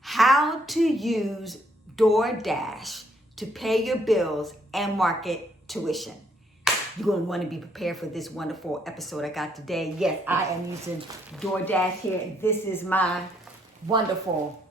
how to use Doordash to pay your bills and market tuition. You're going to want to be prepared for this wonderful episode I got today. Yes, I am using Doordash here. This is my wonderful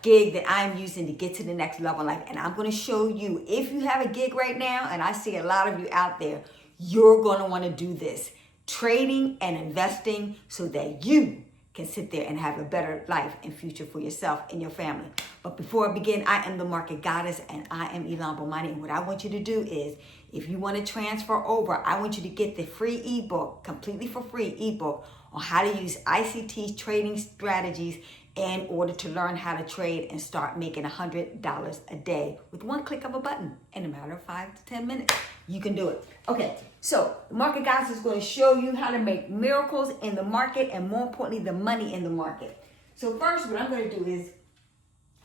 gig that I'm using to get to the next level in life. And I'm going to show you, if you have a gig right now, and I see a lot of you out there, you're going to want to do this. Trading and investing so that you can sit there and have a better life and future for yourself and your family. But before I begin, I am the Market Goddess and I am Elon Bomani. And what I want you to do is, if you want to transfer over, I want you to get the free ebook, completely for free ebook on how to use ICT trading strategies in order to learn how to trade and start making $100 a day with one click of a button in a matter of 5 to 10 minutes. You can do it. Okay, so the Market Goddess is going to show you how to make miracles in the market and, more importantly, the money in the market. So first, what I'm going to do is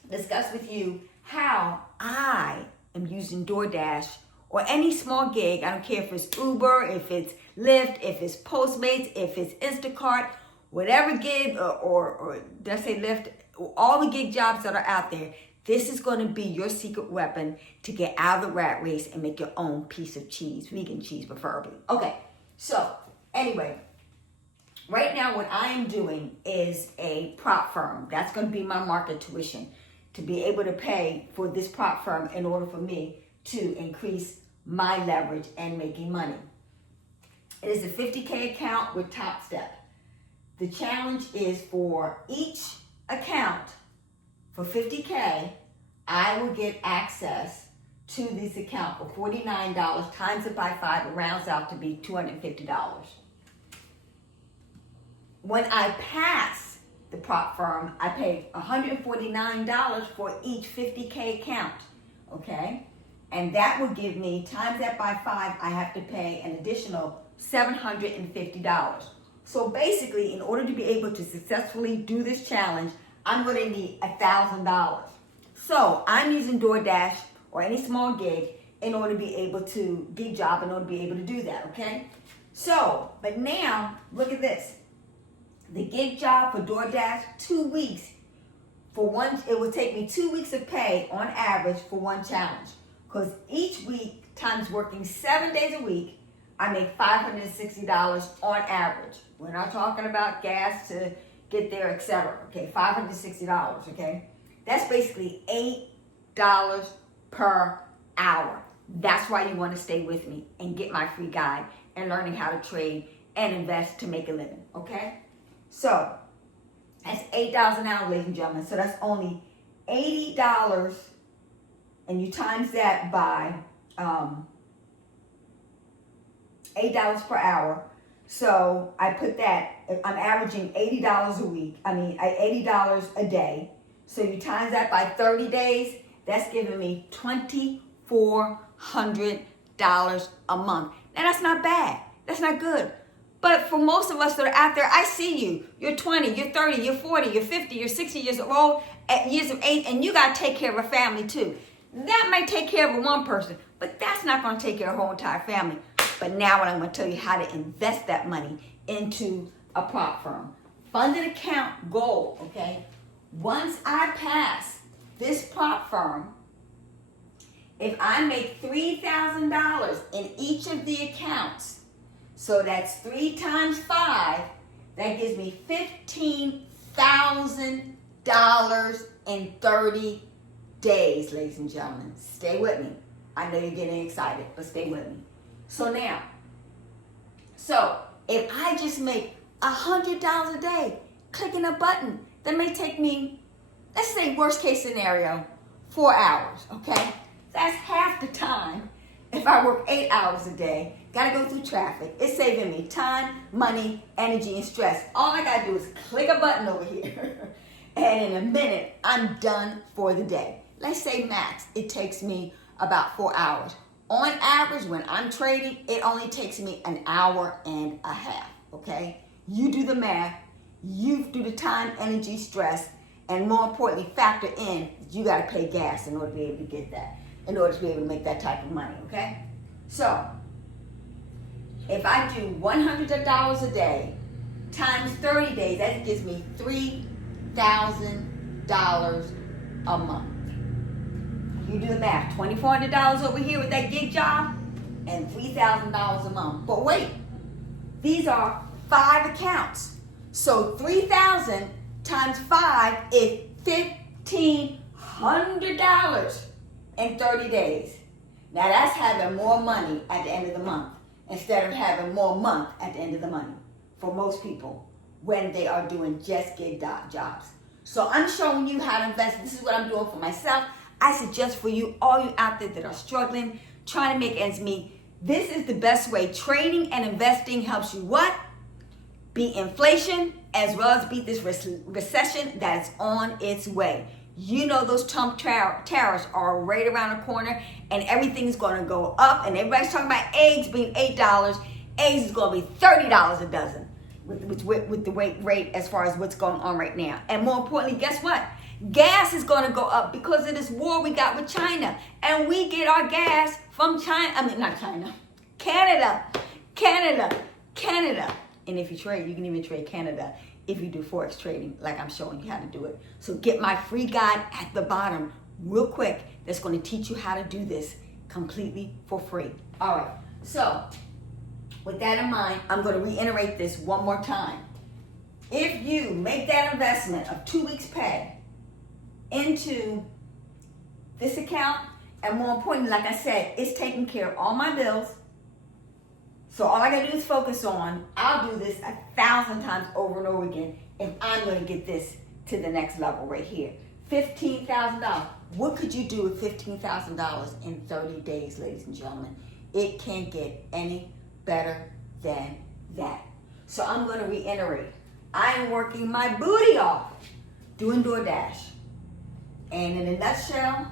discuss with you how I am using Doordash or any small gig. I don't care if it's Uber, if it's Lyft, if it's Postmates, if it's Instacart, whatever gig, or did I say Lyft? All the gig jobs that are out there, this is going to be your secret weapon to get out of the rat race and make your own piece of cheese, vegan cheese preferably. Okay, so anyway, right now what I am doing is a prop firm. That's going to be my market tuition to be able to pay for this prop firm in order for me to increase my leverage and making money. It is a 50K account with Top Step. The challenge is for each account for 50K, I will get access to this account for $49, times it by 5, it rounds out to be $250. When I pass the prop firm, I pay $149 for each 50K account, okay? And that will give me, times that by 5, I have to pay an additional $750. So basically, in order to be able to successfully do this challenge, I'm going to need $1,000. So I'm using Doordash or any small gig in order to be able to gig job in order to be able to do that, okay? So, but now, look at this. The gig job for Doordash, 2 weeks. For one, it will take me 2 weeks of pay on average for one challenge. Because each week, times working 7 days a week, I make $560 on average. We're not talking about gas to get there, etc. Okay, $560, okay? That's basically $8 per hour. That's why you want to stay with me and get my free guide and learning how to trade and invest to make a living, okay? So, that's $8 an hour, ladies and gentlemen. So that's only $80, and you times that by $8 per hour. So I put that, I'm averaging $80 a week, $80 a day. So you times that by 30 days, that's giving me $2,400 a month. Now that's not bad, that's not good. But for most of us that are out there, I see you. You're 20, you're 30, you're 40, you're 50, you're 60 years old, at years of age, and you got to take care of a family too. That may take care of one person, but that's not going to take care of a whole entire family. But now what I'm going to tell you how to invest that money into a prop firm. Funded account goal, okay? Once I pass this prop firm, if I make $3,000 in each of the accounts, so that's 3 times 5, that gives me $15,000 in 30 days, ladies and gentlemen. Stay with me. I know you're getting excited, but stay with me. So now, if I just make $100 a day, clicking a button, that may take me, let's say worst case scenario, 4 hours, okay? That's half the time. If I work 8 hours a day, gotta go through traffic, it's saving me time, money, energy, and stress. All I gotta do is click a button over here, and in a minute, I'm done for the day. Let's say max, it takes me about 4 hours. On average, when I'm trading, it only takes me an hour and a half, okay? You do the math, you do the time, energy, stress, and more importantly, factor in, you gotta pay gas in order to be able to get that, in order to be able to make that type of money, okay? So, if I do $100 a day times 30 days, that gives me $3,000 a month. You do the math. $2,400 over here with that gig job and $3,000 a month. But wait, these are 5 accounts. So 3,000 times 5 is $1,500 in 30 days. Now that's having more money at the end of the month instead of having more month at the end of the month for most people when they are doing just gig jobs. So I'm showing you how to invest. This is what I'm doing for myself. I suggest for you, all you out there that are struggling, trying to make ends meet, this is the best way. Trading and investing helps you what? Beat inflation as well as beat this recession that is on its way. You know those Trump tariffs are right around the corner and everything's going to go up. And everybody's talking about eggs being $8. Eggs is going to be $30 a dozen with the rate as far as what's going on right now. And more importantly, guess what? Gas is going to go up because of this war we got with China. And we get our gas from Canada. And if you trade, you can even trade Canada if you do Forex trading, like I'm showing you how to do it. So get my free guide at the bottom real quick that's going to teach you how to do this completely for free. All right, so with that in mind, I'm going to reiterate this one more time. If you make that investment of 2 weeks' pay into this account, and more importantly, like I said, it's taking care of all my bills. So all I gotta do is focus on, I'll do this 1,000 times over and over again if I'm gonna get this to the next level right here. $15,000. What could you do with $15,000 in 30 days, ladies and gentlemen? It can't get any better than that. So I'm gonna reiterate. I am working my booty off doing Doordash. And in a nutshell,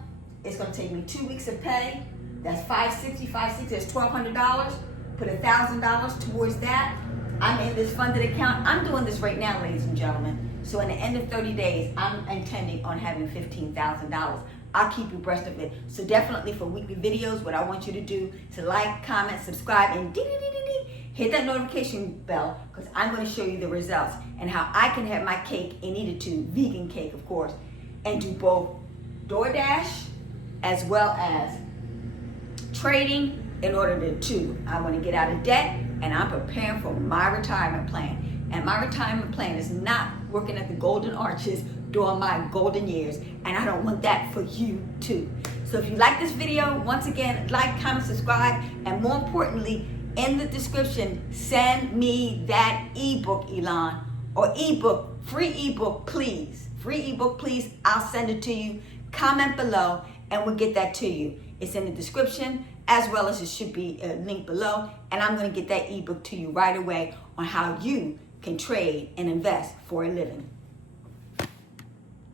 it's gonna take me 2 weeks of pay. That's $560, that's $1,200. Put $1,000 towards that. I'm in this funded account. I'm doing this right now, ladies and gentlemen. So in the end of 30 days, I'm intending on having $15,000. I'll keep you abreast of it. So definitely for weekly videos, what I want you to do is to like, comment, subscribe, and hit that notification bell because I'm going to show you the results and how I can have my cake and eat it too, vegan cake, of course, and do both Doordash as well as trading in order to I want to get out of debt, and I'm preparing for my retirement plan. And my retirement plan is not working at the Golden Arches during my golden years, and I don't want that for you too. So if you like this video, once again, like, comment, subscribe, and more importantly, in the description, send me that ebook, Elon, or ebook, free ebook, please. Free ebook, please. I'll send it to you. Comment below, and we'll get that to you. It's in the description, as well as it should be a link below, and I'm going to get that ebook to you right away on how you can trade and invest for a living.